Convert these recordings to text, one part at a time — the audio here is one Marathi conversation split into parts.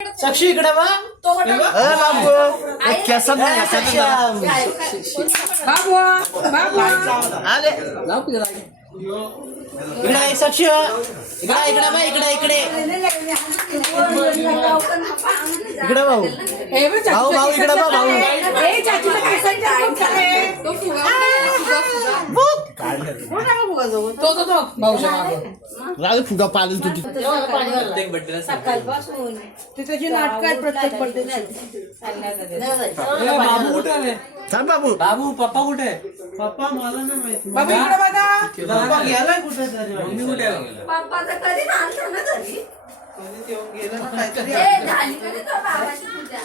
साक्षी इकडे बा इकडे साक्षी इकडे इकडे बा इकडे इकडे इकडे भाऊ भाऊ भाऊ इकडे बा भाऊ राजू फुगा पाडून तुझी त्याची नाटक आहेत प्रत्येक बर्थडे बाबू बाबू पप्पा कुठे पप्पा मला नाही माहिती बाबा इकडे बघा पप्पा गेलाय कुठे तरी मम्मी कुठे पप्पाचं कधी आणलं ना घरी कधी येऊन गेला ना काहीतरी झाली कधी तो बाबाची पूजा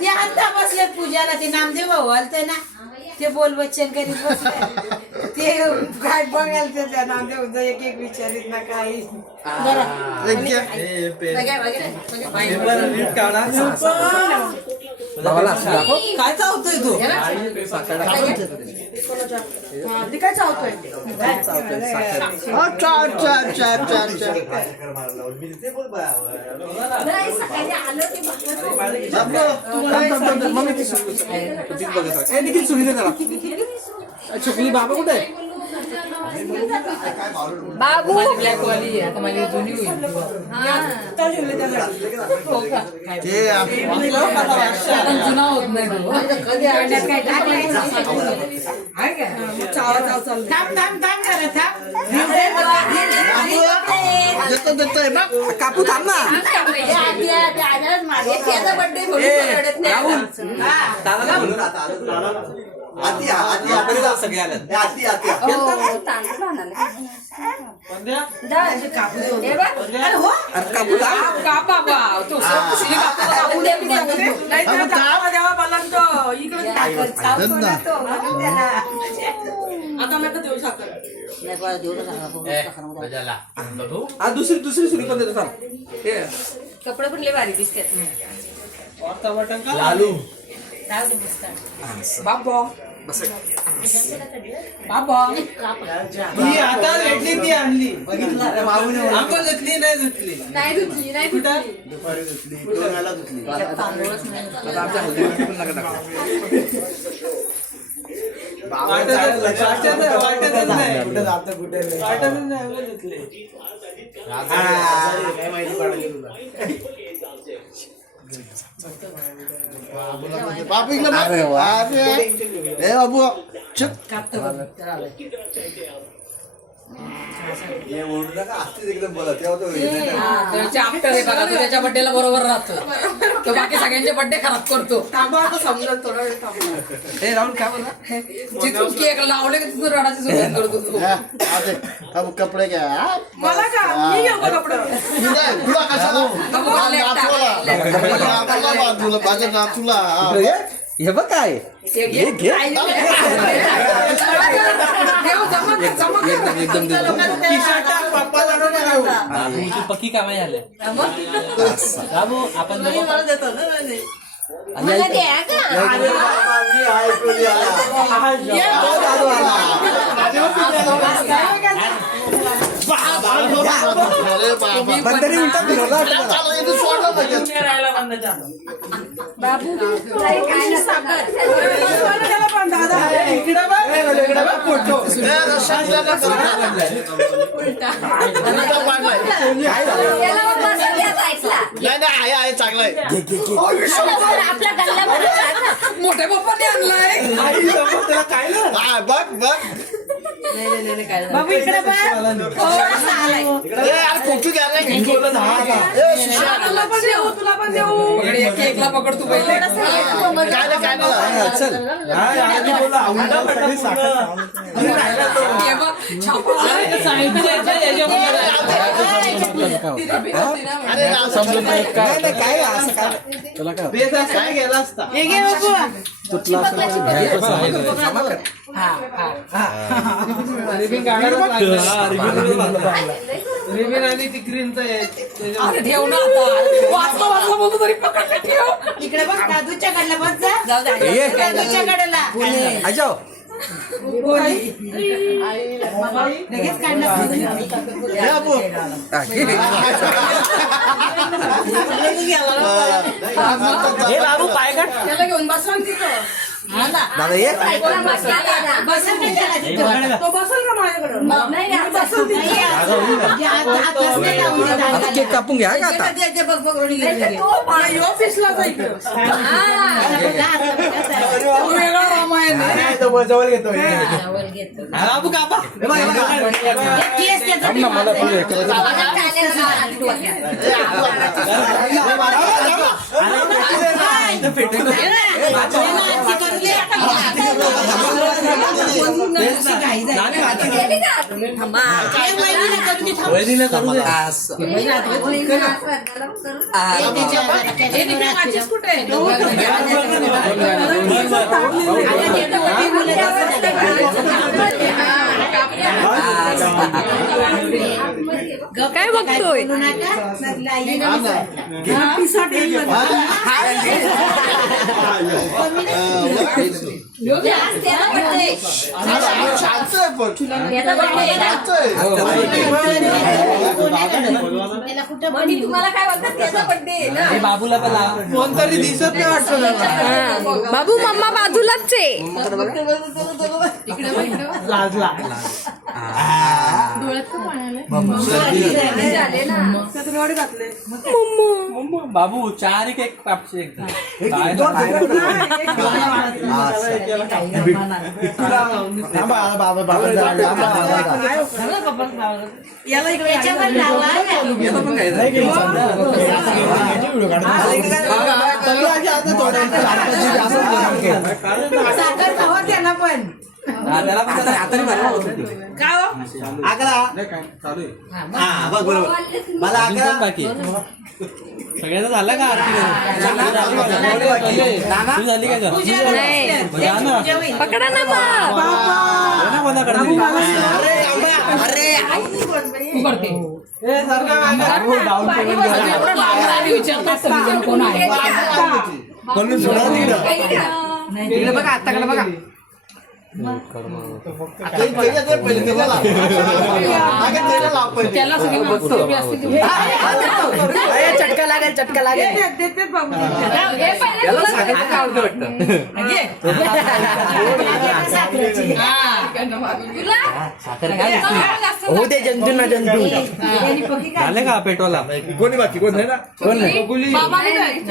ते आता बसले पूजाला ते नामदेव भाऊ आलते ना ते बोल बच्चन करीत बसले ते काय बघायला त्याच्या नामदेव एक एक विचारित ना काही काय चावतोय तू ते काय चावतोय नाही सकाळी आलं ते चुकली बाबा कुठे बाबू जुना होत नाही कापू थांब ना सगळे आले दुसरी सुरी पण देतो कपडे पण लय भारी दिसतात लालू बाबा बाबा ही आता भेटली ती आणली आपण धुतली नाही धुतली नाही धुतली नाही कुठं दुपारी धुतली दोन वेळा धुतली वाटतच नाही कुठे जातं कुठे वाटतच नाही धुतले काय माहिती पडली तुला बाबू इकडे बाबू चुप त्याच्या बड्डेला बरोबर राहतो तो बाकी सगळ्यांचे बड्डे खराब करतो समजत थोडा वेळ हे राहुल काय बोला जिथून केक लावले की तिथून रडायची सुरुवात करतो तो. बाबू कपडे घ्या मला का मी घेऊ का कपडे माझ्या नातूला हे बघ काय ते घे. एकदम पक्की कामाई झाले बाबू आपण मला द्या का बाबू काय ना सागर आहे चांगला आहे आपल्या गल्ल्यामध्ये मोठ्या पप्पाने आणलाय बघ बघ बाबू इकडे बघ थोडासा आलाय तुला पण देऊ तुला पण देऊ केकला पकड तू पहिले काय गेला असता रिबिन आणि ती क्रीमचा ठेव ना आता वाचता वाचता बोलतो तरी पकडलं ठेव इकडे बघ दादूच्या कडला बस जा जाऊ दे दादूच्या कडला आजाओ लगेच काढणार. हे बाबू पाय काढ. त्याला घेऊन बसवा ना तिथं. दादा ये बसेल का त्याला तिथं? तो बसल का माझ्याकडं जे आताच नाही लावून देत आता अंगाला. केक कापून घ्या का आता ते बघ बघ ओढी गेली. ऑफिसला जायचं वेगळा रामायण आहे. जवळ घेतो आवल घेतो. बाबू कापा. केस त्याचा थांब ना, मला बी थोडं हे करू दे. वहिनीला करू दे. माचीस कुठे आहे? काय बघतोय तुम्हाला काय वाटतं त्याचा बर्थडे हे बाबूला पण लावा. कोणतरी दिसत नाही वाटतं त्याला. बाबू मम्मा बाजूलाच आहे लाजला बाबू चार केक कापचे एकदा. याच्यावर लावा. याला पण घ्यायचं. साखर खावा त्याला पण. हा, त्याला पण जरा हाताने भरला होता ते. अजून कोण बाकी सगळ्यांचा झाला का आरती तू झाली का गं? नाही. जा ना. पकडा ना मग हो ना, कोणाकडे दिली? तू करते. बाबू डाऊन पेमेंट करा. एवढं लांब राहिली विचारतात सगळेजण कोण आहे. इकडे बघा आत्ताकडे बघा. त्याला सगळी माणसं उभी असते ती. चटका लागेल चटका लागेल. याला साखर का आवडतं वाटतं. साखर काय हो ते जंतूंना जंतू झाले का पेटवाला. कोणी बाकी कोण आहे ना कोण नाही. बाबा कुठे आहे?